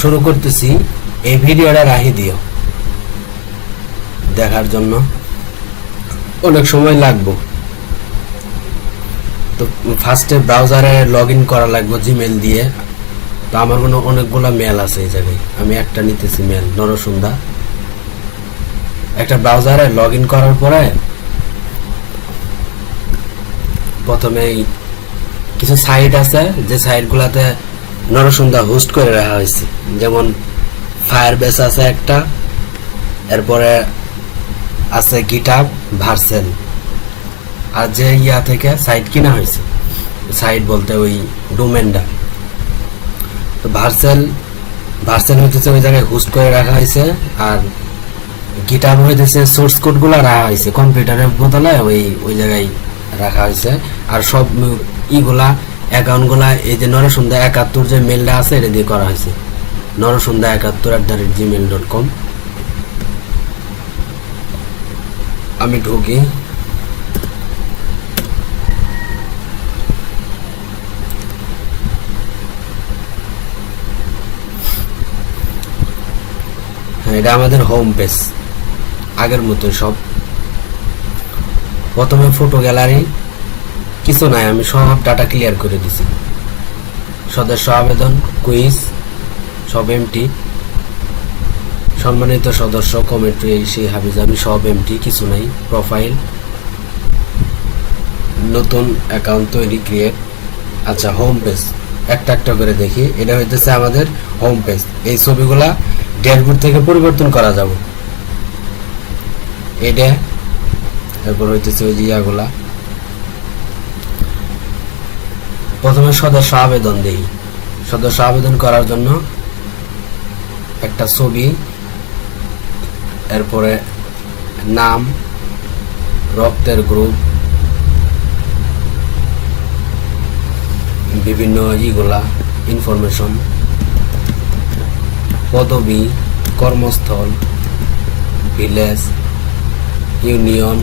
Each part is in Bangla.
শুরু করতেছি। এই ভিডিওটা রাখি দিও দেখার জন্য, অনেক সময় লাগবে। তো ফার্স্টে ব্রাউজারে লগ ইন করা লাগবে জিমেল দিয়ে। তো আমার কোনো অনেকগুলো মেল আছে এই জায়গায়, আমি একটা নিতেছি মেল নরসুন্দা। একটা ব্রাউজারে লগ ইন করার পরে প্রথমে কিছু সাইট আছে, যে সাইটগুলোতে নরসুন্দা হোস্ট করে রাখা হয়েছে, যেমন ফায়ারবেস আছে একটা, এরপরে আছে গিটহাব, ভার্সেল। আর যে ইয়া থেকে সাইট কিনা হয়েছে, সাইট বলতে ওই ডোমেনটা, তো ভার্সেল হইতেছে ওই জায়গায় হোস্ট করে রাখা হয়েছে। আর গিটহাব হইতেছে সোর্স কোডগুলো রাখা হয়েছে কম্পিউটারের বদলে ওই জায়গায় রাখা হয়েছে। আর সব ইগুলা অ্যাকাউন্টগুলা এই যে নরসুন্দা 71 যে মেলটা আছে এটা দিয়ে করা হয়েছে, নরসুন্দা71@gmail.com। আমি ঢুকি, হ্যাঁ এটা আমাদের হোম পেজ, আগের মতো সব। প্রথমে ফটো গ্যালারি কিছু নাই, আমি সব ডাটা ক্লিয়ার করে দিছি। সদস্য আবেদন, কুইজ সব এমটি, সম্মানিত সদস্য, কমেন্ট্রি, সেই হাবিজ, আমি সব এমটি, কিছু নাই। প্রোফাইল, নতুন অ্যাকাউন্ট তৈরি, ক্রিয়েট। আচ্ছা, হোম পেজ একটা একটা করে দেখি। এটা হইতেছে আমাদের হোম পেজ। এই ছবিগুলা ড্যাশবোর্ড থেকে পরিবর্তন করা যাবে। এটা এরপর হইতেছে ওই জিয়াগুলা। প্রথমে সদস্য আবেদন দেই। সদস্য আবেদন করার জন্য একটা ছবি, এরপরে নাম, রক্তের গ্রুপ, বিভিন্ন ইগুলা ইনফরমেশন, পদবি, কর্মস্থল, village, union,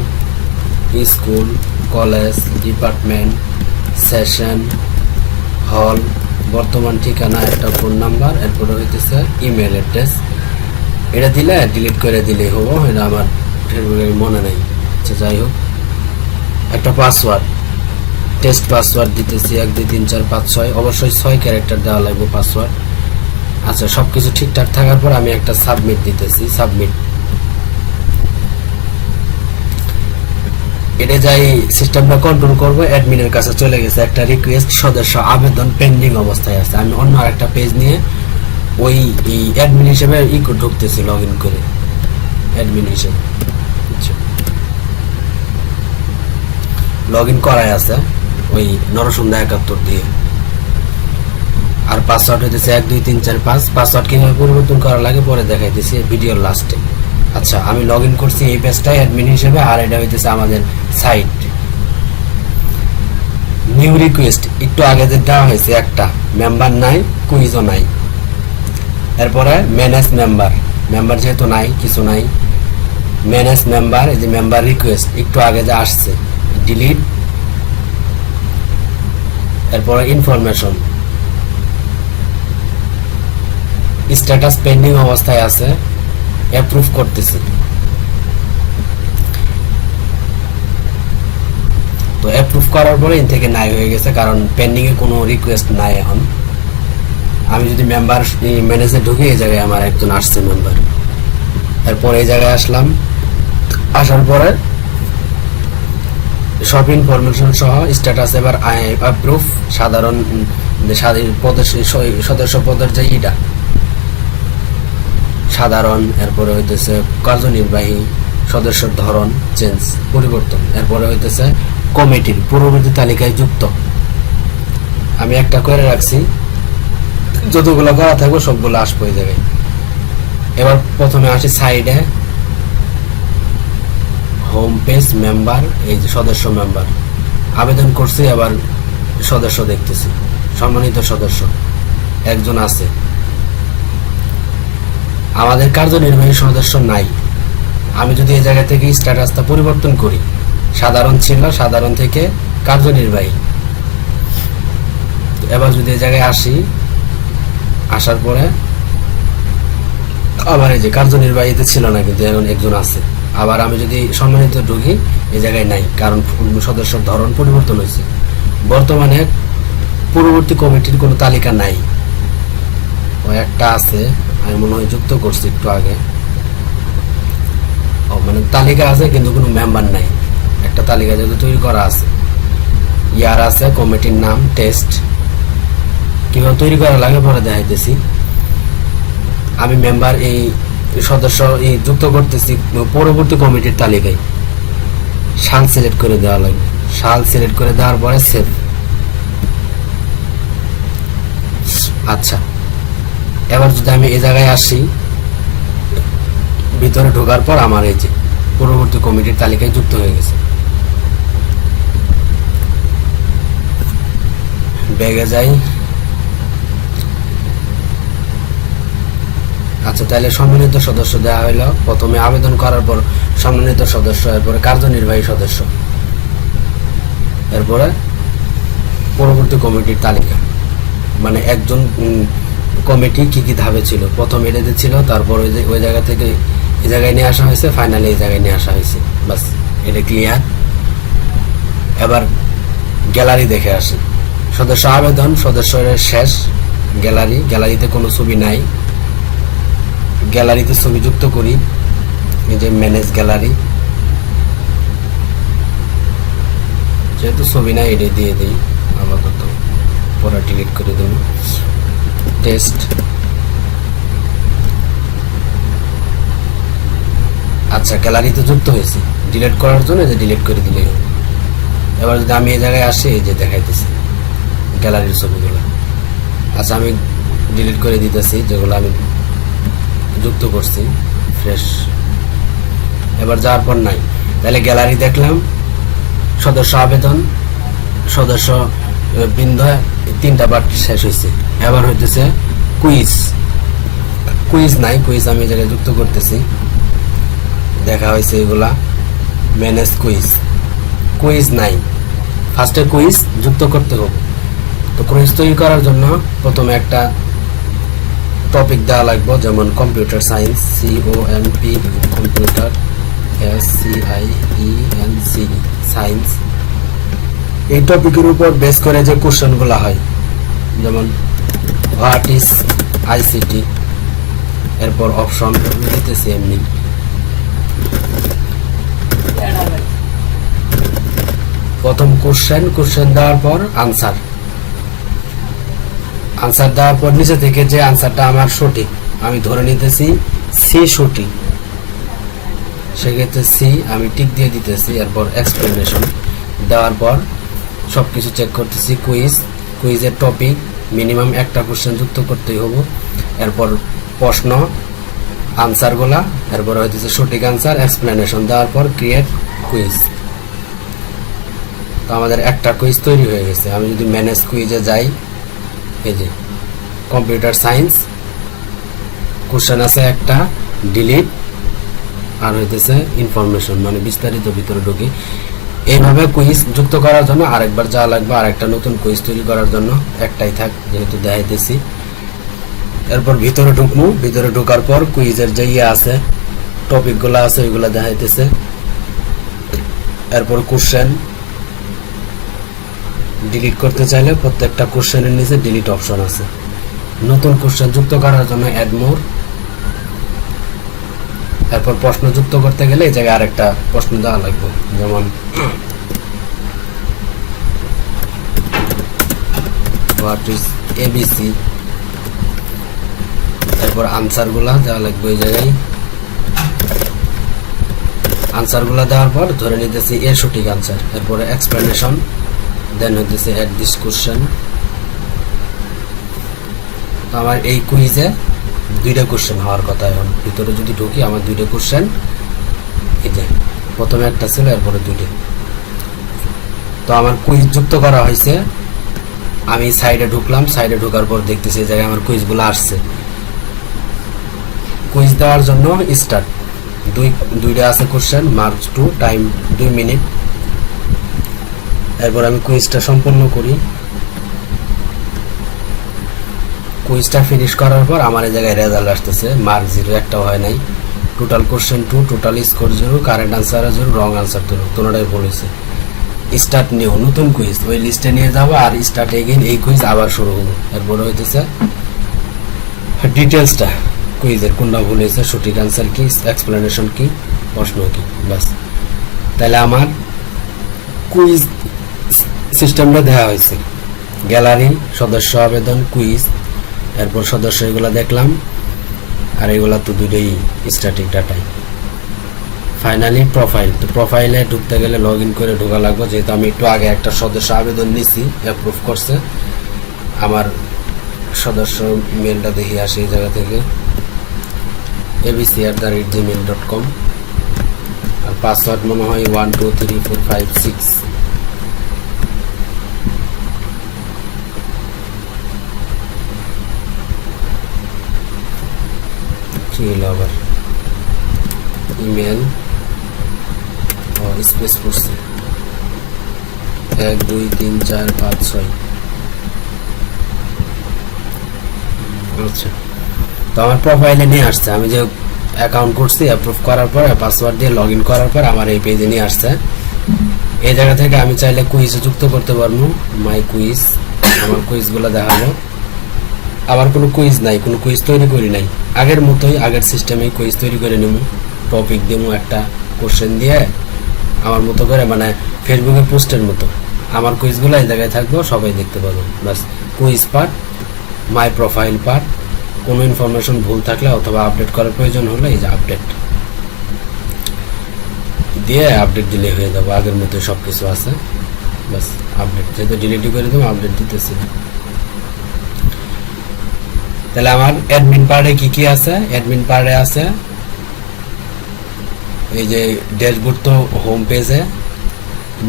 school, college, department, session, হল, বর্তমান ঠিকানা, একটা ফোন নাম্বার, এরপরে হইতেছে ইমেল অ্যাড্রেস। এটা দিলে ডিলিট করে দিলেই হবো, এটা আমার মনে নেই। আচ্ছা যাই হোক, একটা পাসওয়ার্ড, টেস্ট পাসওয়ার্ড দিতেছি 1 2 3 4 5 6, অবশ্যই 6 ক্যারেক্টার দেওয়া লাগবে পাসওয়ার্ড। আচ্ছা, সবকিছু ঠিকঠাক থাকার পর আমি একটা সাবমিট দিতেছি। সাবমিট, এটা যাই সিস্টেমটা কন্ট্রোল করবো। অ্যাডমিনের কাছে চলে গেছে একটা রিকোয়েস্ট, সদস্য আবেদন পেন্ডিং অবস্থায় আছে। আমি অন্য একটা পেজ নিয়ে ওই অ্যাডমিন হিসেবে ঢুকতেছি, লগ ইন করে অ্যাডমিন হিসেবে। লগ ইন করাই আছে ওই নরসুন্দা 71 দিয়ে। আর পাসওয়ার্ড হইতেছে 1 2 3 4 5। পাসওয়ার্ড কিভাবে পরিবর্তন করা লাগে পরে দেখাইতেছি ভিডিওর লাস্টে। আচ্ছা, আমি লগ ইন করছি এই পেজটাই অ্যাডমিন হিসেবে। আর এটা হইতেছে আমাদের সাইট। নিউ রিকোয়েস্ট একটু আগে যে দেওয়া হয়েছে, একটা মেম্বার নাই, কুইজও নাই। এরপরে ম্যানেজ মেম্বার, মেম্বার যেহেতু নাই, কিছু নাই। ম্যানেজ মেম্বার, এই যে মেম্বার রিকোয়েস্ট একটু আগে যে আসছে, ডিলিট। এরপরে ইনফরমেশন, স্ট্যাটাস পেন্ডিং অবস্থায় আছে, অ্যাপ্রুভ করতেছি। তো অ্যাপ্রুভ করার পরে এর থেকে নাই হয়ে গেছে, কারণ পেন্ডিং এ কোনো রিকোয়েস্ট নাই এখন। আমি যদি মেম্বার ম্যানেজে ঢুকে এই জায়গায় আমার একজন আসছে মেম্বার। এরপর এই জায়গায় আসলাম, আসার পরে সব ইনফরমেশন সহ স্ট্যাটাস এবার অ্যাপ্রুভ, সাধারণ পদের, সদস্য পদের যে ইটা সাধারণ, এরপরে হইতেছে কার্যনির্বাহী, সদস্যের ধরন চেঞ্জ, পরিবর্তন। এরপরে হইতেছে কমিটির পূর্ববর্তী তালিকায় যুক্ত, আমি একটা করে রাখছি, যতগুলো করা থাকবে সবগুলো আসবো এই জায়গায়। এবার প্রথমে আসি সাইডে, হোম পেজ, মেম্বার, এই যে সদস্য মেম্বার, আবেদন করছি, আবার সদস্য দেখতেছি, সম্মানিত সদস্য একজন আছে। আমাদের কার্যনির্বাহী সদস্য নাই। আমি যদি এই জায়গা থেকে স্ট্যাটাসটা পরিবর্তন করি, সাধারণ ছিল, সাধারণ থেকে কার্যনির্বাহী। এবার যদি এই জায়গায় আসি, আসার পরে আবার এই যে কার্যনির্বাহীতে ছিল না, কিন্তু এখন একজন আছে। আবার আমি যদি সম্মানিত ঢুকি, এই জায়গায় নাই, কারণ সদস্যের ধরন পরিবর্তন হয়েছে। বর্তমানে পূর্ববর্তী কমিটির কোনো তালিকা নাই, ও একটা আছে, আমি মনে হয় যুক্ত করছি একটু আগে। ও মানে তালিকা আছে কিন্তু কোনো মেম্বার নাই, একটা তালিকা যেহেতু তৈরি করা আছে। ইয়ার আছে কমিটির নাম টেস্ট, কিভাবে তৈরি করা লাগে পরে দেখাইতেছি। আমি মেম্বার এই সদস্য এই যুক্ত করতেছি পরবর্তী কমিটির তালিকায়। সাল সিলেক্ট করে দেওয়া লাগবে, সাল সিলেক্ট করে দেওয়ার পরে সেভ। আচ্ছা, এবার যদি আমি এই জায়গায় আসি, ভিতরে ঢোকার পর আমার এই যে পরবর্তী কমিটির তালিকায় যুক্ত হয়ে গেছে। ব্যাগে যাই। আচ্ছা, তাহলে সম্মানিত সদস্য দেওয়া হইলো, প্রথমে আবেদন করার পর সম্মানিত সদস্য, এরপরে কার্যনির্বাহী সদস্য, এরপরে পরবর্তী কমিটির তালিকা। মানে একজন কমিটি কি কি ধাপে ছিল, প্রথম এটাতে ছিল, তারপর ওই জায়গা থেকে এই জায়গায় নিয়ে আসা হয়েছে, ফাইনালি এই জায়গায় নিয়ে আসা হয়েছে। বাস, এটা ক্লিয়ার। এবার গ্যালারি দেখে আসি। সদস্য আবেদন, সদস্যের শেষ, গ্যালারি, গ্যালারিতে কোনো ছবি নাই, গ্যালারিতে ছবি যুক্ত করি। এই যে ম্যানেজ গ্যালারি, যেহেতু ছবি নাই এটা দিয়ে দিই আপাতত, পরে ডিলিট করে দেব। টেস্ট। আচ্ছা, গ্যালারিতে যুক্ত হয়েছে, ডিলিট করার জন্য যে ডিলিট করে দিলেই হবে। এবার যদি আমি এই জায়গায় আসি, এই যে দেখাইতেছি গ্যালারির ছবিগুলো। আচ্ছা, আমি ডিলিট করে দিতেছি যেগুলো আমি যুক্ত করছি ফ্রেশ। এবার যাওয়ার পর নাই, তাহলে গ্যালারি দেখলাম, সদস্য আবেদন, সদস্য বৃন্দ, তিনটা পার্ট শেষ হয়েছে। এবার হইতেছে কুইজ। কুইজ নাই, কুইজ আমি এই জায়গায় যুক্ত করতেছি, দেখা হয়েছে এগুলা। ম্যানেজ কুইজ, কুইজ নাই, ফার্স্টে কুইজ যুক্ত করতে হবে। তো কুইজ তৈরি করার জন্য প্রথমে একটা টপিক দেওয়া লাগবে, যেমন computer science, COMP, computer SCIENC, science. এই টপিকের উপর বেস করে যে কোশ্চেনগুলো হয়, যেমন হোয়াট ইজ ICT, এরপর অপশন দিতেছি এমনি। প্রথম কোশ্চেন দেওয়ার পর আনসার, আনসার দেওয়ার পর নিচে থেকে যে আনসারটা আমার সঠিক, আমি ধরে নিতেছি সি সঠিক, সেক্ষেত্রে সি আমি টিক দিয়ে দিতেছি। এরপর এক্সপ্লেনেশন দেওয়ার পর সবকিছু চেক করতেছি। কুইজের টপিক মিনিমাম একটা কোশ্চেন যুক্ত করতেই হবো। এরপর প্রশ্ন, আনসারগুলা, এরপর হইতেছে সঠিক আনসার, এক্সপ্লেনেশন দেওয়ার পর ক্রিয়েট কুইজ। তো আমাদের একটা কুইজ তৈরি হয়ে গেছে। আমি যদি ম্যানেজ কুইজে যাই, এই যে কম্পিউটার সায়েন্স, কোশ্চেন আছে একটা, ডিলিট, আর হইতেছে ইনফরমেশন, মানে বিস্তারিত ভিতরে ঢুকি। এইভাবে কুইজ যুক্ত করার জন্য আরেকবার যাওয়া লাগবে, আর একটা নতুন কুইজ তৈরি করার জন্য। একটাই থাক যেহেতু দেখাইতেছি। এরপর ভিতরে ঢুকবো, ভিতরে ঢোকার পর কুইজের যে ইয়ে আছে, টপিকগুলো আছে, ওইগুলো দেখাইতেছে। এরপর কোশ্চেন ডিলিট করতে চাইলে প্রত্যেকটা কোশ্চেনের নিচে ডিলিট অপশন আছে। নতুন কোশ্চেন যুক্ত করার জন্য অ্যাড মোর। এরপর প্রশ্ন যুক্ত করতে গেলে এই জায়গায় আরেকটা প্রশ্ন দেওয়া লাগবে, যেমন হোয়াট ইজ ABC। এরপর আনসারগুলা দেওয়া লাগবে এই জায়গায়। আনসারগুলা দেওয়ার পর ধরে নিতেছি এর সঠিক আনসার। এরপরে এক্সপ্লেনেশন, দেন হইতেছে অ্যাড দিস কোশ্চেন। তো আমার এই কুইজে দুইটা কোশ্চেন হওয়ার কথা। এখন ভিতরে যদি ঢুকি, আমার দুইটা কোশ্চেন, এই যে প্রথমে একটা ছিল, এরপরে দুইটা। তো আমার কুইজ যুক্ত করা হয়েছে। আমি সাইডে ঢুকলাম, সাইডে ঢোকার পর দেখতেছি এই জায়গায় আমার কুইজগুলো আসছে। কুইজ দেওয়ার জন্য স্টার্ট, দুইটা আছে question, mark two, time 2 minute. এরপর আমি কুইজটা সম্পন্ন করি। কুইজটা ফিনিশ করার পর আমার এই জায়গায় রেজাল্ট আসতেছে, মার্ক 0 একটাও হয় নাই, total question 2, total score 0, current answer 0, wrong answer 0, তোনাটাই বলেছে। স্টার্ট নিউ, নতুন কুইজ ওই লিস্টে নিয়ে যাবো আর স্টার্ট এগেইন, এই কুইজ আবার শুরু হবো। এরপরে হইতেছে ডিটেলসটা কুইজের কোনটা ভুল হয়েছে, সঠিক আনসার কি, এক্সপ্লেনেশন কি, প্রশ্ন কি, বাস। তাহলে আমার কুইজ সিস্টেমটা দেওয়া হয়েছে, গ্যালারি, সদস্য আবেদন, কুইজ, এরপর সদস্য এগুলো দেখলাম, আর এগুলা তো দুটোই স্ট্যাটিক ডাটাই। ফাইনালি প্রোফাইল, তো প্রোফাইলে ঢুকতে গেলে লগ ইন করে ঢোকা লাগবে, যেহেতু আমি একটু আগে একটা সদস্য আবেদন নিছি, অ্যাপ্রুভ করছে। আমার সদস্য মেলটা দেখি আসে এই জায়গা থেকে, abc@gmail.com, আর পাসওয়ার্ড মনে হয় 1 2 3 4 5 6। কি হলো আবার, ইমেল ও স্পেস করছে 1 2 3 4 5 6। আচ্ছা, তো আমার প্রোফাইলে নিয়ে আসছে, আমি যে অ্যাকাউন্ট করছি অ্যাপ্রুভ করার পর পাসওয়ার্ড দিয়ে লগ ইন করার পর আমার এই পেজে নিয়ে আসছে। এই জায়গা থেকে আমি চাইলে কুইজে যুক্ত করতে পারবো, মাই কুইজ, আমার কুইজগুলো দেখাবো। আবার কোনো কুইজ নাই, কোনো কুইজ তৈরি করি নাই, আগের মতোই আগের সিস্টেমেই কুইজ তৈরি করে নেব। টপিক দেবো একটা, কোশ্চেন দিয়ে আমার মতো করে, মানে ফেসবুকে পোস্টের মতো আমার কুইজগুলো এই জায়গায় থাকবো, সবাই দেখতে পাবো। বাস, quiz part, my profile part, কোনো ইনফরমেশন ভুল থাকলে অথবা আপডেট করার প্রয়োজন হলে এই যে আপডেট দিয়ে আপডেট দিলে হয়ে যাবো, আগের মতো সব কিছু আছে। বাস আপডেট, যেহেতু ডিলিটই করে দেবো, আপডেট দিতেছি। তাহলে আমার অ্যাডমিন পার্টে কি কি আছে, অ্যাডমিন পার্টে আছে এই যে ড্যাশবোর্ড, তো হোম পেজে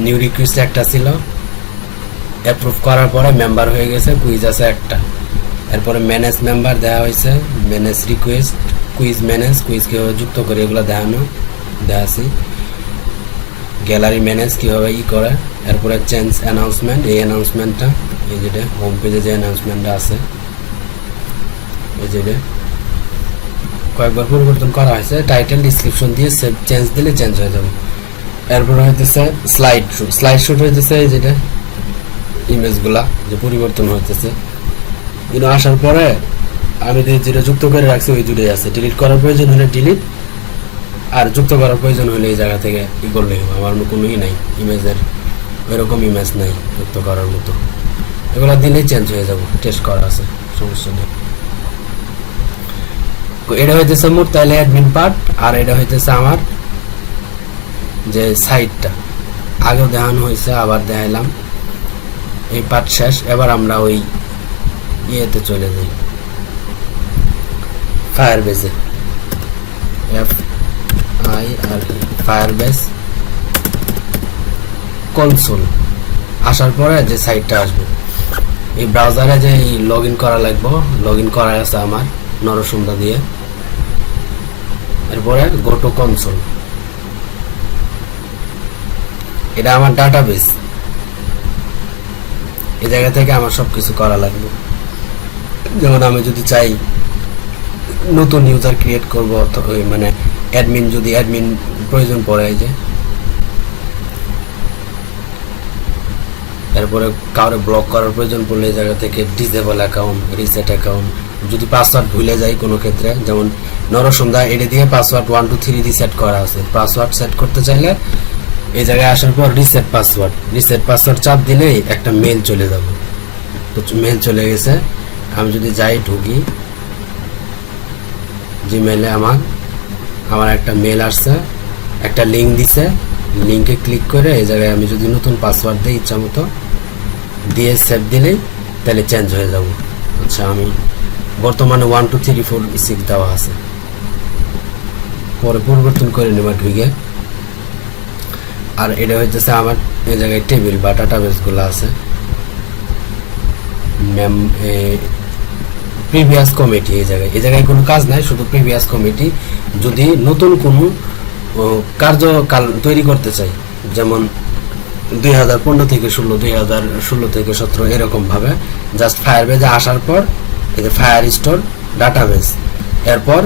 নিউ রিকোয়েস্ট একটা ছিল, অ্যাপ্রুভ করার পরে মেম্বার হয়ে গেছে, কুইজ আছে একটা। এরপরে ম্যানেজ মেম্বার দেওয়া হয়েছে, manage request, quiz manage, quiz কীভাবে যুক্ত করে এগুলো দেওয়া আছে, গ্যালারি ম্যানেজ কীভাবে করে। এরপরে চেঞ্জ অ্যানাউন্সমেন্ট, এই অ্যানাউন্সমেন্টটা এই যেটা হোম পেজে যে অ্যানাউন্সমেন্টটা আছে, এই যেটা কয়েকবার পরিবর্তন করা হয়েছে, টাইটেল ডিসক্রিপশন দিয়ে চেঞ্জ দিলে চেঞ্জ হয়ে যাবে। এরপরে হইতেছে স্লাইড শুট, স্লাইড শুট হইতেছে এই যেটা ইমেজগুলা যে পরিবর্তন হইতেছে, কিন্তু আসার পরে আমি যেটা যুক্ত করে রাখছি ওই দুটোই আছে, ডিলিট করার প্রয়োজন হলে ডিলিট, আর যুক্ত করার প্রয়োজন হলে এই জায়গা থেকে ই করলেই হবে। আমার কোনোই নাই ইমেজের, ওইরকম ইমেজ নাই যুক্ত করার মতো, এগুলো দিলেই চেঞ্জ হয়ে যাবো, টেস্ট করা আছে, সমস্যা নেই। এটা হইতেছে মোট তাহলে অ্যাডমিন পার্ট, আর এটা হইতেছে আমার যে সাইটটা আগেও দেখানো হয়েছে, আবার দেখাইলাম, এই পার্ট শেষ। এবার আমরা ওই ইয়েতে চলে যাই, ফায়ারবেজে, ফায়ারবেজ কনসোল আসার পরে যে সাইটটা আসবে, এই ব্রাউজারে যে লগ ইন করা লাগবে, লগ ইন করা আছে আমার নরসুন্দা দিয়ে। এরপরে গো টু কনসোল, এটা আমার ডাটাবেস, এই জায়গা থেকে আমার সবকিছু করা লাগবে। যেমন আমি যদি চাই নতুন ইউজার ক্রিয়েট করবো, মানে অ্যাডমিন, যদি অ্যাডমিন প্রয়োজন পড়ে, এই যে তারপরে কাউরে ব্লক করার প্রয়োজন পড়লে এই জায়গা থেকে ডিসেবল অ্যাকাউন্ট, রিসেট অ্যাকাউন্ট, যদি পাসওয়ার্ড ভুলে যাই কোনো ক্ষেত্রে, যেমন নরসন্ধ্যা এটা দিয়ে পাসওয়ার্ড 1 2 3 রিসেট করা আছে, পাসওয়ার্ড সেট করতে চাইলে এই জায়গায় আসার পর রিসেট পাসওয়ার্ড চাপ দিলেই একটা মেল চলে যাবে। তো মেল চলে গেছে, আমি যদি যাই ঢুকি জিমেলে, আমার একটা মেল আসছে, একটা লিঙ্ক দিছে, লিঙ্কে ক্লিক করে এই জায়গায় আমি যদি নতুন পাসওয়ার্ড দিই ইচ্ছা মতো দিয়ে সেভ দিলেই তাহলে চেঞ্জ হয়ে যাব। আচ্ছা, আমি বর্তমানে 1 2 3 4 6 দেওয়া আছে, পরে পরিবর্তন করে নেবা ঢুকে। আর এটা হইতেছে আমার এই জায়গায় টেবিল বা ডাটাবেসগুলো আছে, প্রিভিয়াস কমিটি, এই জায়গায় কোনো কাজ নাই, শুধু প্রিভিয়াস কমিটি। যদি নতুন কোনো কার্যকাল তৈরি করতে চাই, যেমন 2015 থেকে 16, 2016 থেকে 17 এরকম ভাবে, জাস্ট ফায়ারবেজে আসার পর এই যে ফায়ার স্টোর ডাটাবেস, এরপর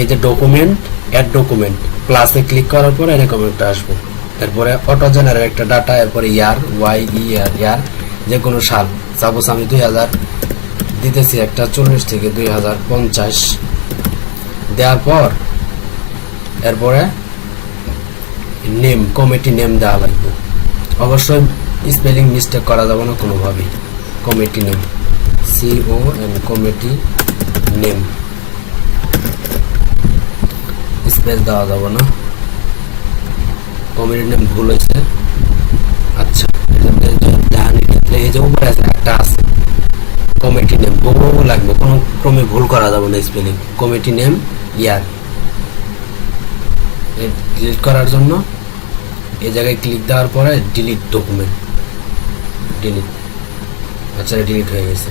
এই যে ডকুমেন্ট, অ্যাড ডকুমেন্ট, প্লাসে ক্লিক করার পর এরকম একটা আসবে। এরপরে অটো জেনারেট একটা ডাটা, এরপরে ইয়ার, ইয়ার যে কোনো সাল, সাপোজ আমি 2000 দিতেছি একটা, 40 থেকে 2050 দেওয়ার পর এরপরে নেম, কমিটি নেম দেওয়া লাগবে। অবশ্যই স্পেলিং মিস্টেক করা যাবে না কোনোভাবেই। Committee name, COM, committee name, space দেওয়া যাবে না, কমিটি নেম ভুল হয়েছে। আচ্ছা, এই যে উপরে একটা আছে কমিটি নেম, বহু লাগবে, কোনো ক্রমে ভুল করা যাবে না স্পেলিং। কমিটি নেম ইয়ার, ডিলিট করার জন্য এই জায়গায় ক্লিক দেওয়ার পরে ডিলিট ডকুমেন্ট, ডিলিট। আচ্ছা, ডিলিট হয়ে গেছে।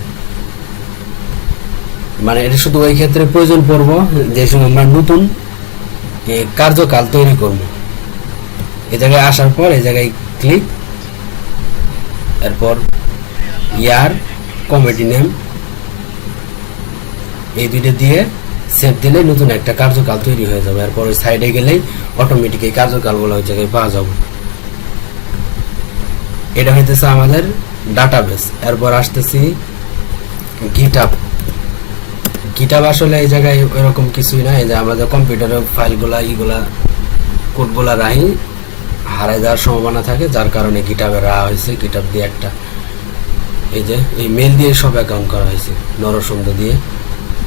মানে এটা শুধু ওই ক্ষেত্রে প্রয়োজন পড়ব যে সময় আমরা নতুন কার্যকাল তৈরি করব। এই জায়গায় আসার পর এই জায়গায় ক্লিক, এরপর ইয়ার, কমিটি নেম, এই দুইটা দিয়ে সেভ দিলে নতুন একটা কার্যকাল তৈরি হয়ে যাবে। এরপর ওই সাইডে গেলেই অটোমেটিক এই কার্যকালগুলো ওই জায়গায় পাওয়া যাবে। এটা হইতেছে আমাদের ডাটাবেস। এরপর আসতেছি গিটহাব। গিটহাব আসলে এই জায়গায় এরকম কিছুই না, এই যে আমাদের কম্পিউটারের ফাইলগুলা, ইগুলা কোডগুলা রাহি হারাই যাওয়ার সম্ভাবনা থাকে, যার কারণে গিটহাবে রাখা হয়েছে। গিটহাব দিয়ে একটা এই যে এই মেল দিয়ে সব অ্যাকাউন্ট করা হয়েছে, নরসুন্দর দিয়ে।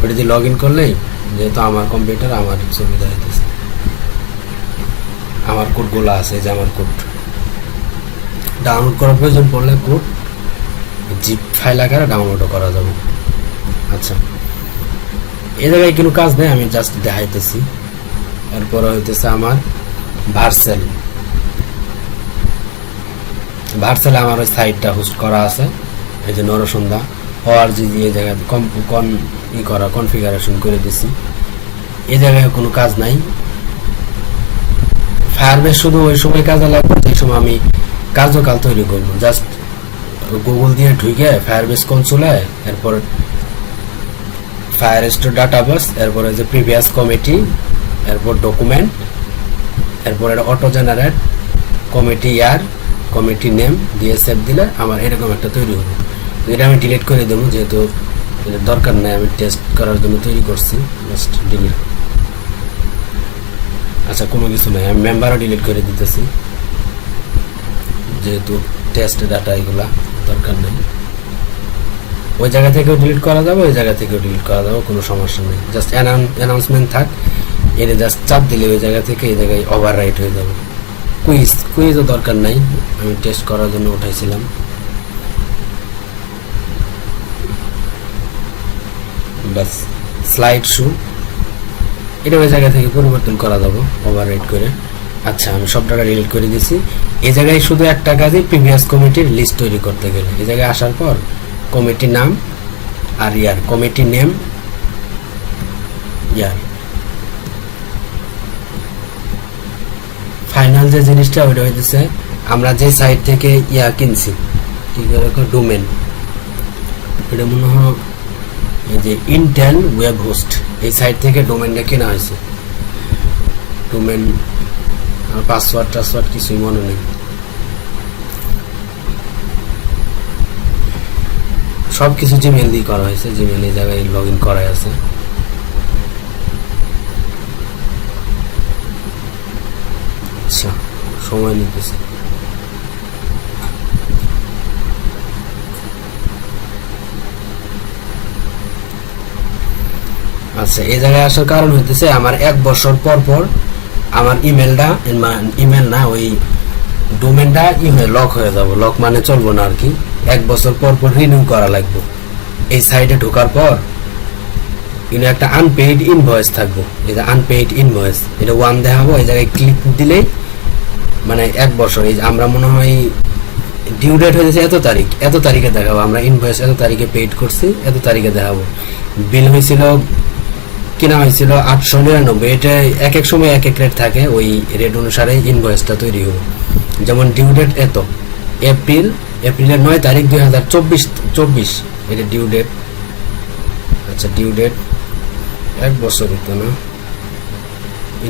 ওটা দিয়ে লগ ইন করলেই, যেহেতু আমার কম্পিউটার, আমার সুবিধা হইতেছে, আমার কোডগুলো আছে, এই যে আমার কোড ডাউনলোড করার প্রয়োজন পড়লে কোড জিপ ফাইল আকারে ডাউনলোডও করা যাবে। আচ্ছা, এই জায়গায় কোনো কাজ নেই, আমি জাস্ট দেখাইতেছি। এরপর হইতেছে আমার ভার্সেল। ভার্সেলে আমার ওই সাইটটা হোস্ট করা আছে, এই যে নরসুন্দা ORG দিয়ে জায়গায় কনফিগারেশন করে দিছি। এই জায়গায় কোনো কাজ নাই। ফায়ারবেস শুধু ওই সময় কাজে লাগবে যে সময় আমি কার্যকাল তৈরি করবো। জাস্ট গুগল দিয়ে ঢুকে ফায়ারবেস কনসোলে, এরপর ফায়ার স্টোর ডাটাবেস, এরপরে যে প্রিভিয়াস কমিটি, এরপর ডকুমেন্ট, এরপর এটা অটো জেনারেট, কমিটি ইয়ার, কমিটি নেম দিয়ে সেভ দিলে আমার এরকম একটা তৈরি হবে। এটা আমি ডিলিট করে দেবো, যেহেতু এটা দরকার নাই, আমি টেস্ট করার জন্য তৈরি করছি। Just delete. আচ্ছা, কোনো কিছু নাই, আমি মেম্বারও ডিলিট করে দিতেছি, যেহেতু টেস্ট ডাটা এগুলা দরকার নেই। ওই জায়গা থেকেও ডিলিট করা যাবে, ওই জায়গা থেকেও ডিলিট করা যাবে, কোনো সমস্যা নেই। জাস্ট অ্যানাউন্সমেন্ট থাক, এটা জাস্ট চাপ দিলে ওই জায়গা থেকে এই জায়গায় ওভাররাইট হয়ে যাবে। কুইজও দরকার নাই, আমি টেস্ট করার জন্য উঠাইছিলাম। বাস, স্লাইড শো, এটা ওই জায়গা থেকে পরিবর্তন করা যাবে ওভাররাইট করে। আচ্ছা, আমি সব ডাটা ডিলিট করে দিয়েছি। এই জায়গায় শুধু একটা কাজই, প্রিভিয়াস কমিটির লিস্ট তৈরি করতে গেলে এই জায়গায় আসার পর কমিটির নাম আর ইয়ার, কমিটি নেম ইয়ার। ফাইনাল যে জিনিসটা ওইটা হইতেছে আমরা যে সাইট থেকে কিনছি, কি করে ডোমেন, এটা মনে হয় এই যে ইন্টেল ওয়েব হোস্ট, এই সাইট থেকে ডোমেনটা কেনা হয়েছে। ডোমেন পাসওয়ার্ড কিছুই মনে নেই, সব কিছু জিমেল দিয়ে করা হয়েছে। জিমেল এই জায়গায় লগ ইন করাই আছে। আচ্ছা, সময় নিতেছে। আচ্ছা, এই জায়গায় আসার কারণ হইতেছে আমার 1 বছর পর পর আমার ইমেল না, ওই ডোমেনটা লক হয়ে যাবো। লক মানে চলবো না আর কি। 1 বছর পর পর রিনিউ করা লাগবে। এই সাইটে ঢোকার পর একটা আনপেইড ইনভয়েস থাকবো, এটা আনপেইড ইনভয়েস, এটা 1 দেখাবো। এই জায়গায় ক্লিক দিলেই মানে 1 বছর, এই আমরা মনে হয় ডিউ ডেট হয়েছে এত তারিখে দেখাবো। আমরা ইনভয়েস এত তারিখে পেইড করছি, এত তারিখে দেখাবো। বিল হয়েছিল, কিনা হয়েছিল 899। এটা এক এক সময় এক এক রেট থাকে, ওই রেট অনুসারে ইনভয়েসটা তৈরি হবে। যেমন ডিউ ডেট এপ্রিলের 9 তারিখ 2024, এটা ডিউ ডেট। আচ্ছা ডিউ ডেট 1 বছর হতো না,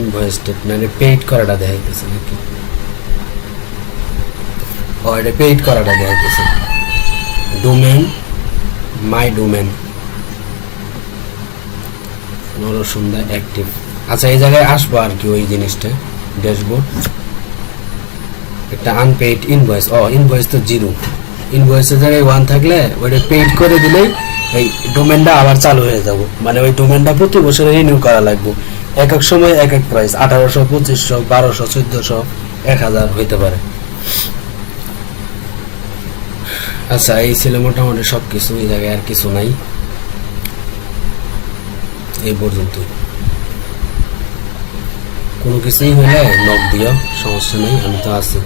ইনভয়েস ডেট মানে পেইড করাটা দেখাইতেছে নাকি, ও এটা পেইড করাটা দেখাইতেছে। ডোমেন মাই ডোমেন নরসুন্দা অ্যাক্টিভ। আচ্ছা এই জায়গায় আসবো আর কি ওই জিনিসটা, ড্যাশবোর্ড একটা আনপেইড ইনভয়েস, ইনভয়েস তো 0, ইনভয়েসের জায়গায় 1 থাকলে ওইটা পেইড করে দিলেই এই ডোমেনটা আবার চালু হয়ে যাব, মানে ওই ডোমেনটা প্রতি বছরে রিনিউ করা লাগবে, এক এক সময় এক এক প্রাইস, 1800 2500 1200 1400 1000 হইতে পারে। আচ্ছা এই ছিল মোটামুটি সবকিছু, এই জায়গায় আর কিছু নাই, এই পর্যন্ত। কোনো কিছুই হলে নক দিও, সমস্যা নেই, আমি তো আছি।